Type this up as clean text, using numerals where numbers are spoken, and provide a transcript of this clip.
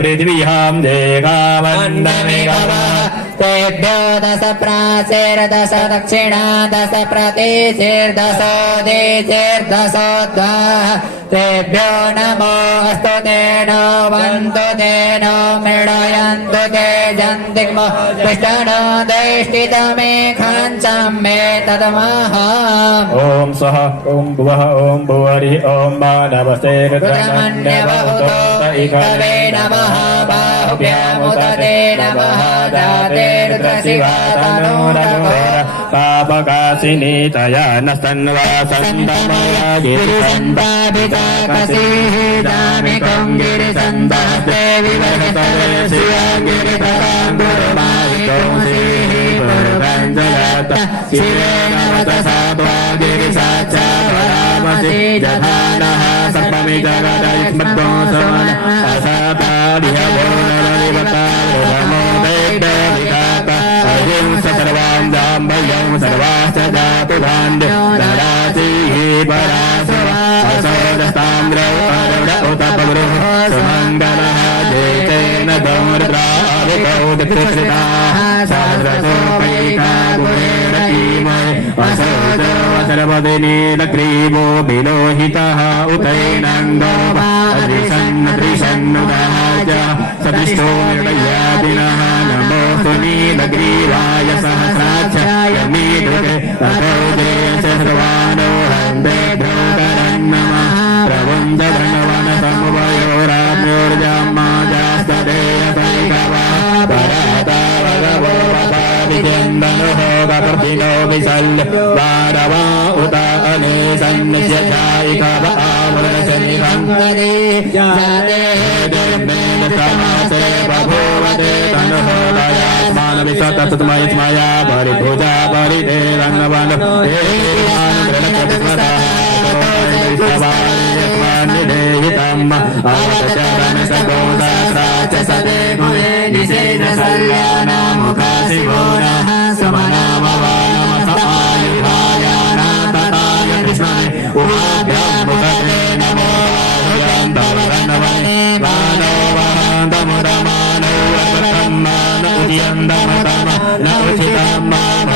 पृथ्वीहां देहावन्दमिगवा ते तेभ्यो दश प्राचीर्दश दक्षिणा दश प्रतीचिर्दश दीचिर्दशोद्धा तेभ्यो नमो अस्तु तेन वन्तु तेन मृणयन्तु ते जन्तिग्मो विष्णो दैष्टितमे खाञ्चं मे तदमहम् ओम सह ओम भुवः ओम भुवरि ओम मानवसे रुद्रमन्यवहुतो कवे नमः बाहुभ्यामुत ते नमः जाते रुद्रशिवा तनूरघोर पापकाशिनी तया न सन्वासन्तमया गिरिसन्ताभिताकसीदामिकं गिरिसन्तास्ते विवर्तते शिवागिरिधराङ्गुरुमायितोऽसीः पुरुगञ्जलत शिरेणवतसा त्वा गिरिसाक्षावरामसि जधानः सर्वमि जगदयुष्मद्गो समन असतादिहवोनरविवतारुधमो दैत्यविघात अहिंस सर्वां जाम्बयं सर्वाश्च जातु धान्यो ददासीः परासुवा असोदस्ताम्रौ अरुण उत पवृः सुमङ्गलः जेतेन गौरद्राविकौ दक्षिताः सहस्रसोपैका गुणेन कीमय असोदो सर्वदिनीलग्रीवो विलोहितः उतैनङ्गो अद्रिषन्नुदः च सदिष्टो निर्णयादिनः नमोऽस्तु नीलग्रीवाय सहस्राक्षाय मीदृते ततो देश सर्वानो हन्ते ध्रुवकरन् नमः प्रबन्धधनवन समवयो राम्योर्जामाजास्तदेयसैकवः पराता भगवो विकेन्दनुः कपर्दिनो विशल्य वारवा उत अनेसन्निश्यचायिकव आवरशनिवङ्गरे जाते दुर्मेन समासे बभूवते तनुः दयात्मानविशततमयस्मया परिभुजा परितेरन्नवन निदेहितम् अवचरण सगोदात्राच सदे गुणे निषेध सल्यानामुखाशिवोरः समनामवानमसमायुधायानातताय कृष्णे उमाभ्यां मुखते नमो आहुयन्तवरन्वने मानो वहान्तमुदमानो वक्रतं मान उद्यन्तमतम न उचितं माम